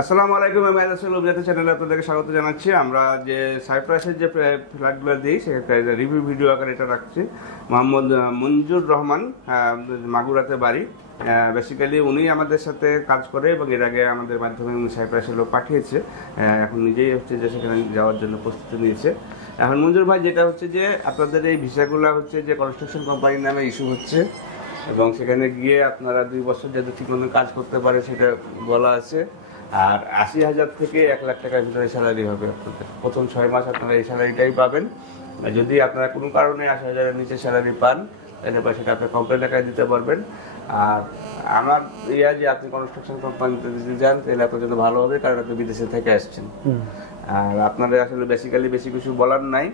আসসালামু আলাইকুম, আমি আইদাসুল উপজাতি চ্যানেলে আপনাদেরকে স্বাগত জানাচ্ছি। আমরা যে সাইপ্রাসের যে ফ্ল্যাটগুলো দিই সেটা রিভিউ ভিডিও আকারে এটা রাখছি। মোহাম্মদ মঞ্জুর রহমান, মাগুরাতে বাড়ি। বেসিক্যালি উনি আমাদের সাথে কাজ করে এবং এর আগে আমাদের মাধ্যমে উনি সাইপ্রাসের লোক পাঠিয়েছে। এখন নিজেই হচ্ছে যে সেখানে যাওয়ার জন্য প্রস্তুতি নিয়েছে। এখন মঞ্জুর ভাই, যেটা হচ্ছে যে আপনাদের এই ভিসাগুলো হচ্ছে যে কনস্ট্রাকশন কোম্পানির নামে ইস্যু হচ্ছে এবং সেখানে গিয়ে আপনারা 2 বছর যাতে ঠিক মতো কাজ করতে পারে সেটা বলা আছে। আর 80,000 থেকে 1 লাখ টাকার ভিতরে স্যালারি হবে আপনাদের। প্রথম 6 মাস আপনারা এই স্যালারিটাই পাবেন। যদি আপনারা কোনো কারণে 80,000-এর নিচে স্যালারি পান তাহলে সেটা আপনি কোম্পানি টাকায় দিতে পারবেন। আর আমার যে আপনি কনস্ট্রাকশন কোম্পানিতে যদি যান তাহলে আপনার জন্য ভালো হবে, কারণ আপনি বিদেশে থেকে আসছেন। আর আপনাদের আসলে বেসিক্যালি বেশি কিছু বলার নাই,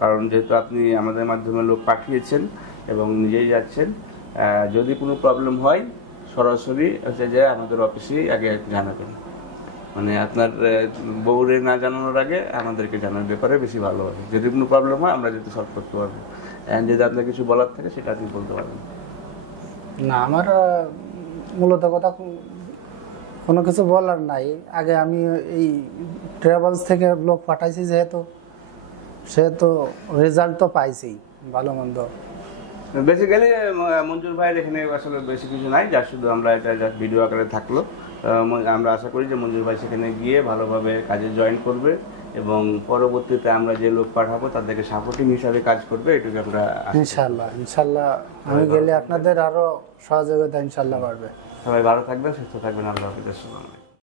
কারণ যেহেতু আপনি আমাদের মাধ্যমে লোক পাঠিয়েছেন এবং নিজেই যাচ্ছেন। যদি কোনো প্রবলেম হয় সরাসরি হচ্ছে যে আমাদের অফিসেই আগে জানাবেন। মানে আপনার বউরে না জানানোর আগে আমাদেরকে জানার ব্যাপারে বেশি ভালো হবে। যদি কোনো প্রবলেম হয় আমরা যদি সলভ করতে পারবো। যদি আপনার কিছু বলার থাকে সেটা আপনি বলতে পারবেন। না, আমার মূলত কথা কোনো কিছু বলার নাই। আগে আমি এই ট্রাভেলস থেকে লোক পাঠাইছি, সেহেতু রেজাল্ট তো পাইছি ভালো মন্দ। বেসিক্যালি মঞ্জুর ভাইয়ের এখানে আসলে বেশি কিছু নাই, যার শুধু আমরা এটা জাস্ট ভিডিও আকারে থাকলো। আমরা আশা করি যে মঞ্জুর ভাই সেখানে গিয়ে ভালোভাবে কাজে জয়েন করবে এবং পরবর্তীতে আমরা যে লোক পাঠাবো তাদেরকে সাপোর্টিং হিসাবে কাজ করবে, এটুকু আমরা ইনশাল্লাহ আমি গেলে আপনাদের আরো সহযোগিতা ইনশাল্লাহ বাড়বে। সবাই ভালো থাকবেন, সুস্থ থাকবেন। আল্লাহ হাফেজ।